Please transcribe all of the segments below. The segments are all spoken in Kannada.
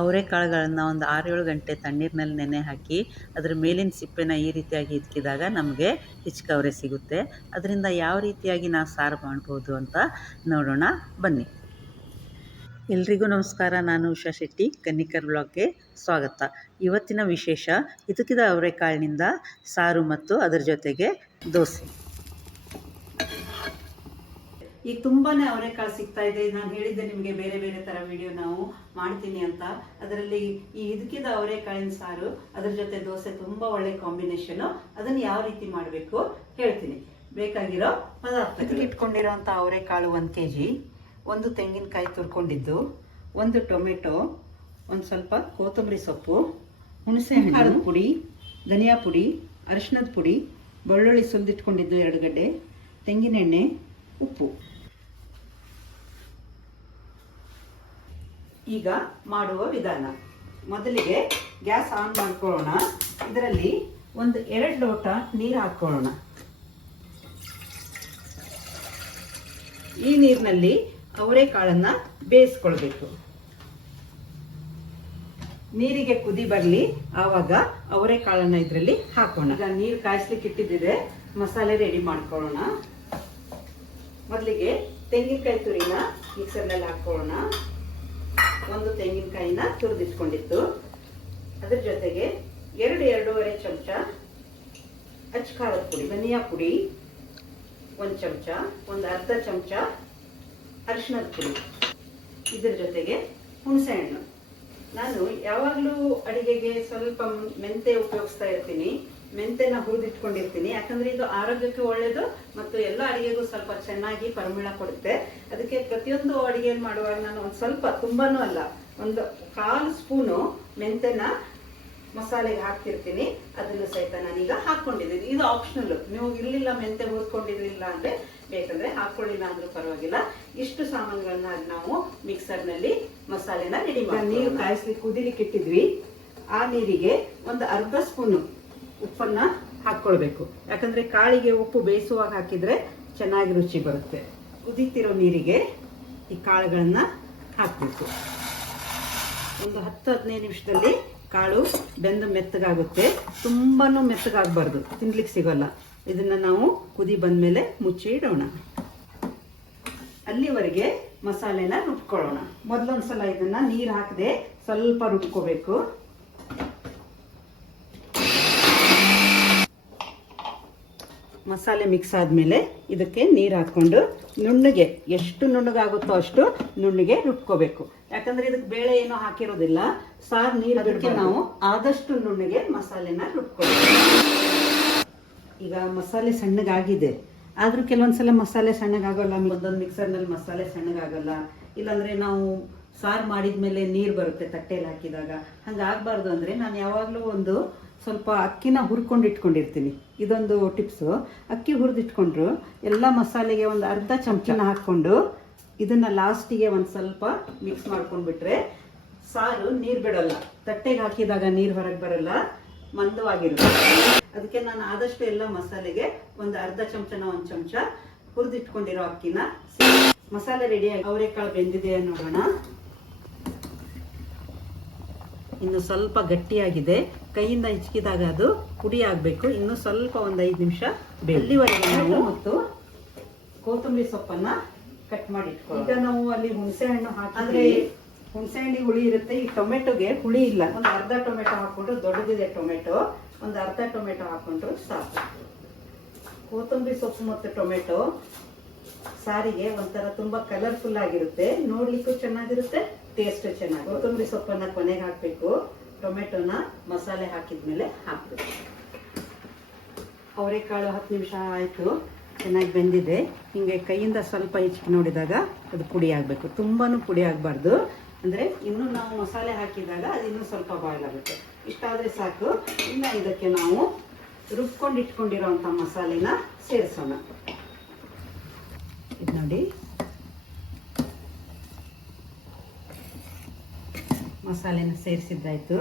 ಅವರೆಕಾಳುಗಳನ್ನು ಒಂದು 6-7 ಗಂಟೆ ತಣ್ಣೀರಿನಲ್ಲಿ ನೆನೆ ಹಾಕಿ ಅದರ ಮೇಲಿನ ಸಿಪ್ಪೆನ ಈ ರೀತಿಯಾಗಿ ಇದ್ಕಿದಾಗ ನಮಗೆ ಹಿಚ್ಕವರೆ ಸಿಗುತ್ತೆ. ಅದರಿಂದ ಯಾವ ರೀತಿಯಾಗಿ ನಾವು ಸಾರು ಮಾಡ್ಬೋದು ಅಂತ ನೋಡೋಣ ಬನ್ನಿ. ಎಲ್ರಿಗೂ ನಮಸ್ಕಾರ. ನಾನು ಉಷಾ ಶೆಟ್ಟಿ, ಕನ್ನಿಕರ್ ಬ್ಲಾಗ್ಗೆ ಸ್ವಾಗತ. ಇವತ್ತಿನ ವಿಶೇಷ ಹಿತಕಿದ ಅವರೆಕಾಳಿನಿಂದ ಸಾರು ಮತ್ತು ಅದರ ಜೊತೆಗೆ ದೋಸೆ. ಈಗ ತುಂಬಾ ಅವರೆಕಾಳು ಸಿಗ್ತಾ ಇದೆ. ನಾನು ಹೇಳಿದ್ದೆ ನಿಮಗೆ ಬೇರೆ ಬೇರೆ ಥರ ವಿಡಿಯೋ ನಾವು ಮಾಡ್ತೀನಿ ಅಂತ. ಅದರಲ್ಲಿ ಈ ಹಿದಕಿದ ಅವರೆಕಾಳಿನ ಸಾರು ಅದರ ಜೊತೆ ದೋಸೆ ತುಂಬ ಒಳ್ಳೆ ಕಾಂಬಿನೇಷನು. ಅದನ್ನು ಯಾವ ರೀತಿ ಮಾಡಬೇಕು ಹೇಳ್ತೀನಿ. ಬೇಕಾಗಿರೋ ಪದಾರ್ಥ ಇಟ್ಕೊಂಡಿರೋಂಥ ಅವರೆಕಾಳು 1 kg, 1 ತೆಂಗಿನಕಾಯಿ ತುರ್ಕೊಂಡಿದ್ದು, 1 ಟೊಮೆಟೊ, ಒಂದು ಸ್ವಲ್ಪ ಕೊತ್ತಂಬರಿ ಸೊಪ್ಪು, ಹುಣಸೆ ಖಾರದ ಪುಡಿ, ಧನಿಯಾ ಪುಡಿ, ಅರಿಶಿಣದ ಪುಡಿ, ಬೆಳ್ಳುಳ್ಳಿ ಸುಲಿದಿಟ್ಕೊಂಡಿದ್ದು 2 ಗಡ್ಡೆ, ತೆಂಗಿನೆಣ್ಣೆ, ಉಪ್ಪು. ಈಗ ಮಾಡುವ ವಿಧಾನ. ಮೊದಲಿಗೆ ಗ್ಯಾಸ್ ಆನ್ ಮಾಡ್ಕೊಳ್ಳೋಣ. ಇದರಲ್ಲಿ ಒಂದು 2 ಲೋಟ ನೀರು ಹಾಕ್ಕೊಳ್ಳೋಣ. ಈ ನೀರಿನಲ್ಲಿ ಅವರೆಕಾಳನ್ನು ಬೇಯಿಸ್ಕೊಳ್ಬೇಕು. ನೀರಿಗೆ ಕುದಿ ಬರಲಿ, ಆವಾಗ ಅವರೆಕಾಳನ್ನು ಇದರಲ್ಲಿ ಹಾಕೋಣ. ಈಗ ನೀರು ಕಾಯಿಸ್ಲಿಕ್ಕೆ ಇಟ್ಟಿದ್ದಿದೆ, ಮಸಾಲೆ ರೆಡಿ ಮಾಡ್ಕೊಳ್ಳೋಣ. ಮೊದಲಿಗೆ ತೆಂಗಿನಕಾಯಿ ತುರಿನ ಮಿಕ್ಸರ್ನಲ್ಲಿ ಹಾಕ್ಕೊಳ್ಳೋಣ. 1 ತೆಂಗಿನಕಾಯಿನ ತುರಿದಿಟ್ಕೊಂಡಿತ್ತು. ಅದ್ರ ಜೊತೆಗೆ 2-2.5 ಚಮಚ ಅಚ್ಚ ಖಾರದ ಪುಡಿ, ಧನಿಯಾ ಪುಡಿ 1 ಚಮಚ, ಒಂದು ಅರ್ಧ ಚಮಚ ಅರಿಶಿಣದ ಪುಡಿ, ಇದ್ರ ಜೊತೆಗೆ ಹುಣಸೆ ಹಣ್ಣು. ನಾನು ಯಾವಾಗಲೂ ಅಡಿಗೆಗೆ ಸ್ವಲ್ಪ ಮೆಂತೆ ಉಪಯೋಗಿಸ್ತಾ ಇರ್ತೀನಿ. ಮೆಂತೆನ ಹುರಿದಿಟ್ಕೊಂಡಿರ್ತೀನಿ, ಯಾಕಂದ್ರೆ ಇದು ಆರೋಗ್ಯಕ್ಕೆ ಒಳ್ಳೆಯದು ಮತ್ತು ಎಲ್ಲ ಅಡಿಗೆಗೂ ಸ್ವಲ್ಪ ಚೆನ್ನಾಗಿ ಪರಿಮಳ ಕೊಡುತ್ತೆ. ಅದಕ್ಕೆ ಪ್ರತಿಯೊಂದು ಅಡಿಗೆ ಮಾಡುವಾಗ ನಾನು ಒಂದು ಸ್ವಲ್ಪ, ತುಂಬಾನು ಅಲ್ಲ, ಒಂದು 1/4 ಸ್ಪೂನು ಮೆಂತೆನ ಮಸಾಲೆಗೆ ಹಾಕ್ತಿರ್ತೀನಿ. ಅದನ್ನು ಸಹಿತ ನಾನೀಗ ಹಾಕೊಂಡಿದ್ದೀನಿ. ಇದು ಆಪ್ಷನಲ್. ನೀವು ಇರಲಿಲ್ಲ, ಮೆಂತೆ ಹುರ್ಕೊಂಡಿರಲಿಲ್ಲ ಅಂದ್ರೆ ಬೇಕಂದ್ರೆ ಹಾಕೊಳ್ಳಿಲ್ಲ ಅಂದ್ರೂ ಪರವಾಗಿಲ್ಲ. ಇಷ್ಟು ಸಾಮಾನುಗಳನ್ನ ನಾವು ಮಿಕ್ಸರ್ನಲ್ಲಿ ಮಸಾಲೆನ ರೆಡಿ ಮಾಡಿ, ನೀರು ಕಾಯಿಸ್ಲಿಕ್ಕೆ ಕುದಿಲಿಕ್ಕೆ ಇಟ್ಟಿದ್ವಿ. ಆ ನೀರಿಗೆ ಒಂದು ಅರ್ಧ ಸ್ಪೂನು ಉಪ್ಪನ್ನ ಹಾಕ್ಕೊಳ್ಬೇಕು. ಯಾಕಂದ್ರೆ ಕಾಳಿಗೆ ಉಪ್ಪು ಬೇಯಿಸುವಾಗ ಹಾಕಿದ್ರೆ ಚೆನ್ನಾಗಿ ರುಚಿ ಬರುತ್ತೆ. ಕುದೀತಿರೋ ನೀರಿಗೆ ಈ ಕಾಳುಗಳನ್ನ ಹಾಕ್ಬೇಕು. ಒಂದು 10-15 ನಿಮಿಷದಲ್ಲಿ ಕಾಳು ಬೆಂದು ಮೆತ್ತಗಾಗುತ್ತೆ. ತುಂಬಾನು ಮೆತ್ತಗಾಗಬಾರ್ದು, ತಿನ್ಲಿಕ್ಕೆ ಸಿಗೋಲ್ಲ. ಇದನ್ನ ನಾವು ಕುದಿ ಬಂದ್ಮೇಲೆ ಮುಚ್ಚಿ ಇಡೋಣ. ಅಲ್ಲಿವರೆಗೆ ಮಸಾಲೆನ ರುಬ್ಕೊಳ್ಳೋಣ. ಮೊದಲೊಂದ್ಸಲ ಇದನ್ನ ನೀರು ಹಾಕದೆ ಸ್ವಲ್ಪ ರುಬ್ಕೋಬೇಕು. ಮಸಾಲೆ ಮಿಕ್ಸ್ ಆದಮೇಲೆ ಇದಕ್ಕೆ ನೀರು ಹಾಕ್ಕೊಂಡು ನುಣ್ಣಗೆ, ಎಷ್ಟು ನುಣ್ಣಗಾಗುತ್ತೋ ಅಷ್ಟು ನುಣ್ಣಗೆ ರುಬ್ಕೋಬೇಕು. ಯಾಕಂದ್ರೆ ಇದಕ್ಕೆ ಬೇಳೆ ಏನೋ ಹಾಕಿರೋದಿಲ್ಲ, ಸಾರು ನೀರು. ಅದಕ್ಕೆ ನಾವು ಆದಷ್ಟು ನುಣ್ಣಗೆ ಮಸಾಲೆನ ರುಬ್ಕೋಬೇಕು. ಈಗ ಮಸಾಲೆ ಸಣ್ಣಗಾಗಿದೆ, ಆದ್ರೂ ಕೆಲವೊಂದ್ಸಲ ಮಸಾಲೆ ಸಣ್ಣಗಾಗಲ್ಲ. ಒಂದೊಂದು ಮಿಕ್ಸರ್ನಲ್ಲಿ ಮಸಾಲೆ ಸಣ್ಣಗಾಗಲ್ಲ. ಇಲ್ಲಾಂದ್ರೆ ನಾವು ಸಾರು ಮಾಡಿದ್ಮೇಲೆ ನೀರು ಬರುತ್ತೆ ತಟ್ಟೆಯಲ್ಲಿ ಹಾಕಿದಾಗ. ಹಂಗಾಗಬಾರ್ದು ಅಂದ್ರೆ ನಾನು ಯಾವಾಗಲೂ ಒಂದು ಸ್ವಲ್ಪ ಅಕ್ಕಿನ ಹುರ್ಕೊಂಡು ಇಟ್ಕೊಂಡಿರ್ತೀನಿ. ಇದೊಂದು ಟಿಪ್ಸು. ಅಕ್ಕಿ ಹುರಿದಿಟ್ಕೊಂಡ್ರು ಎಲ್ಲ ಮಸಾಲೆಗೆ ಒಂದು ಅರ್ಧ ಚಮಚನ ಹಾಕ್ಕೊಂಡು ಇದನ್ನ ಲಾಸ್ಟಿಗೆ ಒಂದು ಸ್ವಲ್ಪ ಮಿಕ್ಸ್ ಮಾಡ್ಕೊಂಡ್ಬಿಟ್ರೆ ಸಾರು ನೀರು ಬಿಡಲ್ಲ. ತಟ್ಟೆಗೆ ಹಾಕಿದಾಗ ನೀರು ಹೊರಗೆ ಬರಲ್ಲ, ಮಂದವಾಗಿರುತ್ತೆ. ಅದಕ್ಕೆ ನಾನು ಆದಷ್ಟು ಎಲ್ಲ ಮಸಾಲೆಗೆ ಒಂದು ಅರ್ಧ ಚಮಚನ 1 ಚಮಚ ಹುರಿದಿಟ್ಕೊಂಡಿರೋ ಅಕ್ಕಿನ. ಮಸಾಲೆ ರೆಡಿಯಾಗಿ ಅವರೆಕಾಳು ಬೆಂದಿದೆ ನೋಡೋಣ. ಇನ್ನು ಸ್ವಲ್ಪ ಗಟ್ಟಿಯಾಗಿದೆ. ಕೈಯಿಂದ ಹಿಚ್ಕಿದಾಗ ಅದು ಪುಡಿ ಆಗಬೇಕು. ಇನ್ನು ಸ್ವಲ್ಪ ಒಂದು 5 ನಿಮಿಷ ಅಲ್ಲಿವರೆಗೆ ನಾವು ಮತ್ತು ಕೊತ್ತಂಬರಿ ಸೊಪ್ಪನ್ನ ಕಟ್ ಮಾಡಿ ಇಟ್ಕೊಳ್ಳೋಣ. ಈಗ ನಾವು ಅಲ್ಲಿ ಹುಣಸೆ ಹಣ್ಣು ಹಾಕಿದ್ರೆ ಹುಣಸೆ ಹಣ್ಣಿಗೆ ಹುಳಿ ಇರುತ್ತೆ, ಈ ಟೊಮೆಟೊಗೆ ಹುಳಿ ಇಲ್ಲ. ಒಂದು ಅರ್ಧ ಟೊಮೆಟೊ ಹಾಕೊಂಡ್ರು, ದೊಡ್ಡದಿದೆ ಟೊಮೆಟೊ, ಒಂದು ಅರ್ಧ ಟೊಮೆಟೊ ಹಾಕೊಂಡ್ರು ಸಾಕು. ಕೊತ್ತಂಬರಿ ಸೊಪ್ಪು ಮತ್ತು ಟೊಮೆಟೊ ಸಾರಿಗೆ ಒಂಥರ ತುಂಬಾ ಕಲರ್ಫುಲ್ ಆಗಿರುತ್ತೆ, ನೋಡ್ಲಿಕ್ಕೂ ಚೆನ್ನಾಗಿರುತ್ತೆ, ಟೇಸ್ಟ್ ಚೆನ್ನಾಗಿ. ಕೊತ್ತಂಬರಿ ಸೊಪ್ಪನ್ನ ಕೊನೆಗೆ ಹಾಕ್ಬೇಕು, ಟೊಮೆಟೊನ ಮಸಾಲೆ ಹಾಕಿದ್ಮೇಲೆ ಹಾಕ್ಬೇಕು. ಅವರೆಕಾಳು 10 ನಿಮಿಷ ಆಯ್ತು, ಚೆನ್ನಾಗಿ ಬೆಂದಿದೆ. ಹಿಂಗೆ ಕೈಯಿಂದ ಸ್ವಲ್ಪ ಹಿಚ್ಕಿ ನೋಡಿದಾಗ ಅದು ಪುಡಿ ಆಗಬೇಕು. ತುಂಬಾನು ಪುಡಿ ಆಗಬಾರ್ದು, ಅಂದ್ರೆ ಇನ್ನು ನಾವು ಮಸಾಲೆ ಹಾಕಿದಾಗ ಅದು ಇನ್ನೂ ಸ್ವಲ್ಪ ಬಾಯ್ಲ್ ಆಗುತ್ತೆ. ಇಷ್ಟಾದ್ರೆ ಸಾಕು. ಇನ್ನು ಇದಕ್ಕೆ ನಾವು ರುಬ್ಕೊಂಡು ಇಟ್ಕೊಂಡಿರೋಂಥ ಮಸಾಲೆನ ಸೇರಿಸೋಣ. ಇದು ನೋಡಿ, ಮಸಾಲೆನ ಸೇರಿಸಿದ್ದಾಯ್ತು.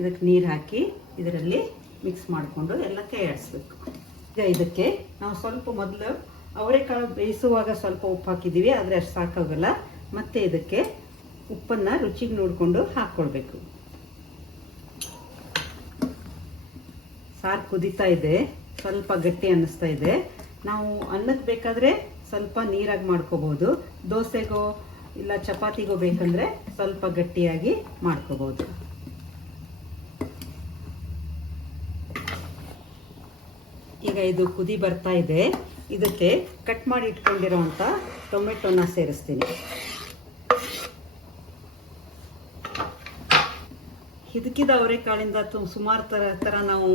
ಇದಕ್ಕೆ ನೀರು ಹಾಕಿ ಇದರಲ್ಲಿ ಮಿಕ್ಸ್ ಮಾಡಿಕೊಂಡು ಎಲ್ಲ ಕೈ ಆಡಿಸ್ಬೇಕು. ಈಗ ಇದಕ್ಕೆ ನಾವು ಸ್ವಲ್ಪ ಮೊದಲು ಅವರೆಕಾಳು ಬೇಯಿಸುವಾಗ ಸ್ವಲ್ಪ ಉಪ್ಪು ಹಾಕಿದ್ದೀವಿ, ಆದರೆ ಅಷ್ಟು ಸಾಕಾಗಲ್ಲ. ಮತ್ತು ಇದಕ್ಕೆ ಉಪ್ಪನ್ನು ರುಚಿಗೆ ನೋಡಿಕೊಂಡು ಹಾಕ್ಕೊಳ್ಬೇಕು. ಸಾರು ಕುದೀತಾ ಇದೆ, ಸ್ವಲ್ಪ ಗಟ್ಟಿ ಅನ್ನಿಸ್ತಾ ಇದೆ. ನಾವು ಅನ್ನಕ್ಕೆ ಬೇಕಾದರೆ ಸ್ವಲ್ಪ ನೀರಾಗಿ ಮಾಡ್ಕೋಬೋದು, ದೋಸೆಗೋ ಇಲ್ಲ ಚಪಾತಿಗೋ ಬೇಕಂದರೆ ಸ್ವಲ್ಪ ಗಟ್ಟಿಯಾಗಿ ಮಾಡ್ಕೋಬೋದು. ಈಗ ಇದು ಕುದಿ ಬರ್ತಾ ಇದೆ. ಇದಕ್ಕೆ ಕಟ್ ಮಾಡಿ ಇಟ್ಕೊಂಡಿರೋವಂಥ ಟೊಮೆಟೊನ ಸೇರಿಸ್ತೀನಿ. ಹಿದಕಿದ ಅವರೆಕಾಳಿಂದ ಸುಮಾರು ಥರ ನಾವು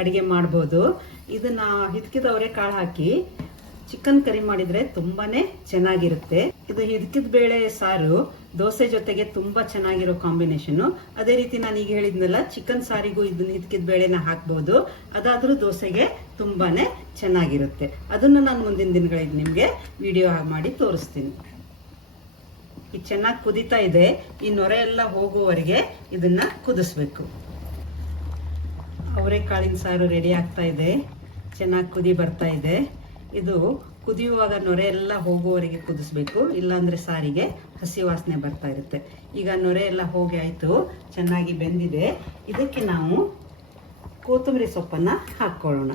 ಅಡುಗೆ ಮಾಡ್ಬೋದು. ಇದನ್ನು ಹಿದಕಿದ ಅವರೆಕಾಳು ಹಾಕಿ ಚಿಕನ್ ಕರಿ ಮಾಡಿದರೆ ತುಂಬಾ ಚೆನ್ನಾಗಿರುತ್ತೆ. ಇದು ಹಿದಕಿದ ಬೇಳೆ ಸಾರು ದೋಸೆ ಜೊತೆಗೆ ತುಂಬ ಚೆನ್ನಾಗಿರೋ ಕಾಂಬಿನೇಷನ್ನು. ಅದೇ ರೀತಿ ನಾನು ಈಗ ಹೇಳಿದ್ನಲ್ಲ, ಚಿಕನ್ ಸಾರಿಗೂ ಇದನ್ನ ಹಿದಕಿದ ಬೇಳೆನ ಹಾಕ್ಬೋದು. ಅದಾದರೂ ದೋಸೆಗೆ ತುಂಬಾ ಚೆನ್ನಾಗಿರುತ್ತೆ. ಅದನ್ನು ನಾನು ಮುಂದಿನ ದಿನಗಳಲ್ಲಿ ನಿಮಗೆ ವಿಡಿಯೋ ಮಾಡಿ ತೋರಿಸ್ತೀನಿ. ಇದು ಚೆನ್ನಾಗಿ ಕುದೀತಾ ಇದೆ. ಈ ನೊರೆ ಎಲ್ಲ ಹೋಗುವವರೆಗೆ ಇದನ್ನು ಕುದಿಸ್ಬೇಕು. ಅವರೆಕಾಳಿನ ಸಾರು ರೆಡಿ ಆಗ್ತಾ ಇದೆ, ಚೆನ್ನಾಗಿ ಕುದಿ ಬರ್ತಾ ಇದೆ. ಇದು ಕುದಿಯುವಾಗ ನೊರೆ ಎಲ್ಲ ಹೋಗುವವರೆಗೆ ಕುದಿಸ್ಬೇಕು, ಇಲ್ಲಾಂದರೆ ಸಾರಿಗೆ ಹಸಿ ವಾಸನೆ ಬರ್ತಾ ಇರುತ್ತೆ. ಈಗ ನೊರೆ ಎಲ್ಲ ಹೋಗಿ ಆಯಿತು, ಚೆನ್ನಾಗಿ ಬೆಂದಿದೆ. ಇದಕ್ಕೆ ನಾವು ಕೊತ್ತಂಬರಿ ಸೊಪ್ಪನ್ನು ಹಾಕ್ಕೊಳ್ಳೋಣ.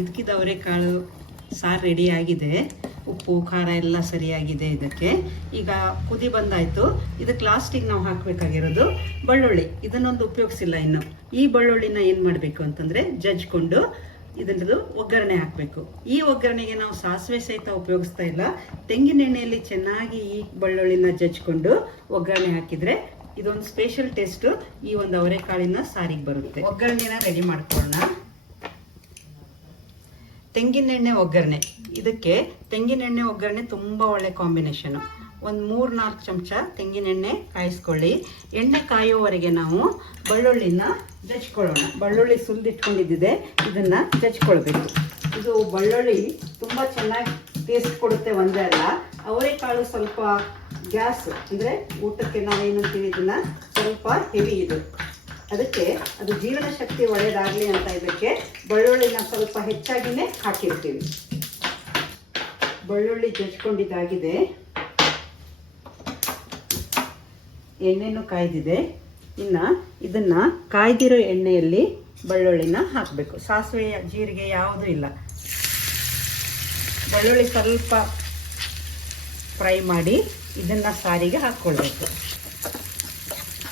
ಇದಕ್ಕಿದ ಅವರೆಕಾಳು ಸಾರು ರೆಡಿ ಆಗಿದೆ. ಉಪ್ಪು ಖಾರ ಎಲ್ಲ ಸರಿಯಾಗಿದೆ. ಇದಕ್ಕೆ ಈಗ ಕುದಿ ಬಂದಾಯಿತು. ಇದಕ್ಕೆ ಲಾಸ್ಟಿಗೆ ನಾವು ಹಾಕಬೇಕಾಗಿರೋದು ಬೆಳ್ಳುಳ್ಳಿ. ಇದನ್ನೊಂದು ಉಪಯೋಗಿಸಿಲ್ಲ ಇನ್ನು. ಈ ಬೆಳ್ಳುಳ್ಳಿನ ಏನು ಮಾಡಬೇಕು ಅಂತಂದರೆ ಜಜ್ಕೊಂಡು ಇದರದ್ದು ಒಗ್ಗರಣೆ ಹಾಕಬೇಕು. ಈ ಒಗ್ಗರಣೆಗೆ ನಾವು ಸಾಸಿವೆ ಸಹಿತ ಉಪಯೋಗಿಸ್ತಾ ಇಲ್ಲ. ತೆಂಗಿನ ಎಣ್ಣೆಯಲ್ಲಿ ಚೆನ್ನಾಗಿ ಈ ಬೆಳ್ಳುಳ್ಳಿನ ಜಜ್ಕೊಂಡು ಒಗ್ಗರಣೆ ಹಾಕಿದರೆ ಇದೊಂದು ಸ್ಪೆಷಲ್ ಟೇಸ್ಟು ಈ ಒಂದು ಅವರೆಕಾಳಿನ ಸಾರಿಗೆ ಬರುತ್ತೆ. ಒಗ್ಗರಣೆನ ರೆಡಿ ಮಾಡ್ಕೊಳ್ಳೋಣ. ತೆಂಗಿನೆಣ್ಣೆ ಒಗ್ಗರಣೆ. ಇದಕ್ಕೆ ತೆಂಗಿನೆಣ್ಣೆ ಒಗ್ಗರಣೆ ತುಂಬ ಒಳ್ಳೆ ಕಾಂಬಿನೇಷನು. ಒಂದು 3-4 ಚಮಚ ತೆಂಗಿನೆಣ್ಣೆ ಕಾಯಿಸ್ಕೊಳ್ಳಿ. ಎಣ್ಣೆ ಕಾಯೋವರೆಗೆ ನಾವು ಬೆಳ್ಳುಳ್ಳಿನ ಜಜ್ಕೊಳ್ಳೋಣ. ಬೆಳ್ಳುಳ್ಳಿ ಸುಲಿದಿಟ್ಕೊಂಡಿದ್ದಿದೆ, ಇದನ್ನು ಜಜ್ಕೊಳ್ಬೇಕು. ಇದು ಬೆಳ್ಳುಳ್ಳಿ ತುಂಬ ಚೆನ್ನಾಗಿ ಟೇಸ್ಟ್ ಕೊಡುತ್ತೆ ಒಂದೇ ಅಲ್ಲ. ಅವರೆಕಾಳು ಸ್ವಲ್ಪ ಗ್ಯಾಸ್ ಅಂದರೆ ಊಟಕ್ಕೆ ನಾವೇನಂತೀವಿ ಇದನ್ನು ಸ್ವಲ್ಪ ಹೆವಿ ಇದು. ಅದಕ್ಕೆ ಅದು ಜೀರ್ಣಶಕ್ತಿ ಒಳ್ಳೆಯದಾಗಲಿ ಅಂತ ಇದಕ್ಕೆ ಬೆಳ್ಳುಳ್ಳಿನ ಸ್ವಲ್ಪ ಹೆಚ್ಚಾಗಿಯೇ ಹಾಕಿರ್ತೀವಿ. ಬೆಳ್ಳುಳ್ಳಿ ಜಜ್ಕೊಂಡಿದ್ದಾಗಿದೆ. ಎಣ್ಣೆನೂ ಕಾಯ್ದಿದೆ. ಇನ್ನು ಇದನ್ನು ಕಾಯ್ದಿರೋ ಎಣ್ಣೆಯಲ್ಲಿ ಬೆಳ್ಳುಳ್ಳಿನ ಹಾಕಬೇಕು. ಸಾಸಿವೆ ಜೀರಿಗೆ ಯಾವುದೂ ಇಲ್ಲ. ಬೆಳ್ಳುಳ್ಳಿ ಸ್ವಲ್ಪ ಫ್ರೈ ಮಾಡಿ ಇದನ್ನು ಸಾರಿಗೆ ಹಾಕ್ಕೊಳ್ಬೇಕು.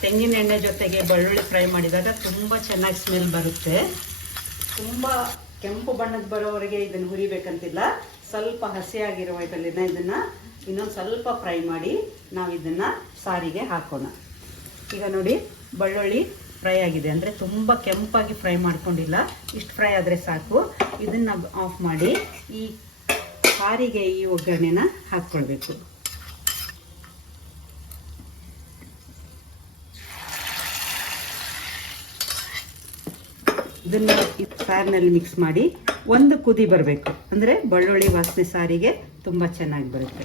ತೆಂಗಿನ ಎಣ್ಣೆ ಜೊತೆಗೆ ಬೆಳ್ಳುಳ್ಳಿ ಫ್ರೈ ಮಾಡಿದಾಗ ತುಂಬ ಚೆನ್ನಾಗಿ ಸ್ಮೆಲ್ ಬರುತ್ತೆ. ತುಂಬ ಕೆಂಪು ಬಣ್ಣದ ಬರೋವರೆಗೆ ಇದನ್ನು ಹುರಿಬೇಕಂತಿಲ್ಲ. ಸ್ವಲ್ಪ ಹಸಿಯಾಗಿರುವ ಇದನ್ನು ಇನ್ನೊಂದು ಸ್ವಲ್ಪ ಫ್ರೈ ಮಾಡಿ ನಾವು ಇದನ್ನು ಸಾರಿಗೆ ಹಾಕೋಣ. ಈಗ ನೋಡಿ ಬೆಳ್ಳುಳ್ಳಿ ಫ್ರೈ ಆಗಿದೆ, ಅಂದರೆ ತುಂಬ ಕೆಂಪಾಗಿ ಫ್ರೈ ಮಾಡ್ಕೊಂಡಿಲ್ಲ. ಇಷ್ಟು ಫ್ರೈ ಆದರೆ ಸಾಕು. ಇದನ್ನು ಆಫ್ ಮಾಡಿ ಈ ಸಾರಿಗೆ ಈ ಒಗ್ಗರಣೆನ ಹಾಕ್ಕೊಳ್ಬೇಕು. ಇದನ್ನು ಈ ಸಾರಿನಲ್ಲಿ ಮಿಕ್ಸ್ ಮಾಡಿ ಒಂದು ಕುದಿ ಬರಬೇಕು, ಅಂದರೆ ಬೆಳ್ಳುಳ್ಳಿ ವಾಸನೆ ಸಾರಿಗೆ ತುಂಬ ಚೆನ್ನಾಗಿ ಬರುತ್ತೆ.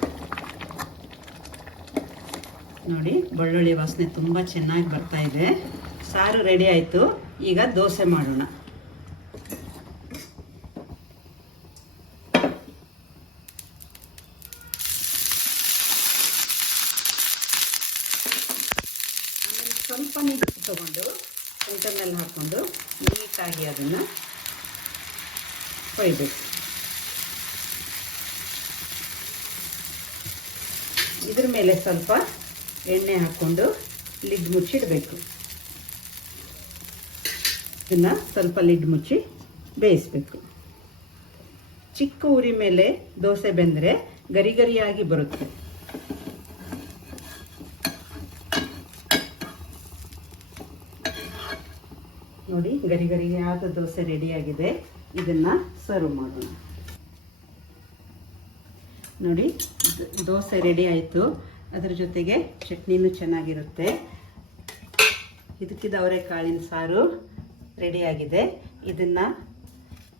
ನೋಡಿ ಬೆಳ್ಳುಳ್ಳಿ ವಾಸನೆ ತುಂಬ ಚೆನ್ನಾಗಿ ಬರ್ತಾ ಇದೆ. ಸಾರು ರೆಡಿ ಆಯಿತು. ಈಗ ದೋಸೆ ಮಾಡೋಣ. ಆಮೇಲೆ ಸ್ವಲ್ಪ ನೀರು ತಗೊಂಡು ಸೆಂಟರ್ನಲ್ಲಿ ಹಾಕ್ಕೊಂಡು ನೀಟಾಗಿ ಅದನ್ನು ಕೊಯ್ಬೇಕು. ಇದ್ರ ಮೇಲೆ ಸ್ವಲ್ಪ ಎಣ್ಣೆ ಹಾಕ್ಕೊಂಡು ಲಿಡ್ ಮುಚ್ಚಿಡಬೇಕು. ಇದನ್ನು ಸ್ವಲ್ಪ ಲಿಡ್ ಮುಚ್ಚಿ ಬೇಯಿಸಬೇಕು. ಚಿಕ್ಕ ಉರಿ ಮೇಲೆ ದೋಸೆ ಬೆಂದರೆ ಗರಿ ಗರಿಯಾಗಿ ಬರುತ್ತೆ. ನೋಡಿ ಗರಿ ಗರಿಯಾದ ದೋಸೆ ರೆಡಿಯಾಗಿದೆ. ಇದನ್ನು ಸರ್ವ್ ಮಾಡೋಣ. ನೋಡಿ ದೋಸೆ ರೆಡಿ ಆಯಿತು. ಅದರ ಜೊತೆಗೆ ಚಟ್ನಿನೂ ಚೆನ್ನಾಗಿರುತ್ತೆ. ಇದಕ್ಕಿದ ಅವರೆಕಾಳಿನ ಸಾರು ರೆಡಿಯಾಗಿದೆ. ಇದನ್ನು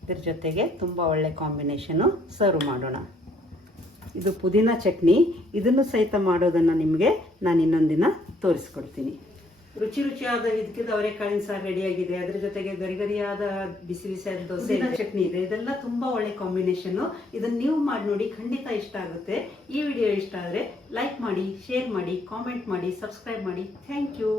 ಇದ್ರ ಜೊತೆಗೆ ತುಂಬ ಒಳ್ಳೆ ಕಾಂಬಿನೇಷನು ಸರ್ವ್ ಮಾಡೋಣ. ಇದು ಪುದೀನ ಚಟ್ನಿ. ಇದನ್ನು ಸಹಿತ ಮಾಡೋದನ್ನು ನಿಮಗೆ ನಾನು ಇನ್ನೊಂದು ದಿನ ತೋರಿಸ್ಕೊಡ್ತೀನಿ. ರುಚಿ ರುಚಿಯಾದ ಇದಕ್ಕಿದ ಅವರೆಕಾಳಿನ ಸಾರು ರೆಡಿಯಾಗಿದೆ. ಅದ್ರ ಜೊತೆಗೆ ಗರಿಗರಿಯಾದ ಬಿಸಿ ಬಿಸಿಯಾದ ದೋಸೆ ಚಟ್ನಿ ಇದೆ. ಇದೆಲ್ಲ ತುಂಬಾ ಒಳ್ಳೆ ಕಾಂಬಿನೇಷನ್. ಇದನ್ನ ನೀವು ಮಾಡಿ ನೋಡಿ, ಖಂಡಿತ ಇಷ್ಟ ಆಗುತ್ತೆ. ಈ ವಿಡಿಯೋ ಇಷ್ಟ ಆದ್ರೆ ಲೈಕ್ ಮಾಡಿ, ಶೇರ್ ಮಾಡಿ, ಕಾಮೆಂಟ್ ಮಾಡಿ, ಸಬ್ಸ್ಕ್ರೈಬ್ ಮಾಡಿ. Thank you.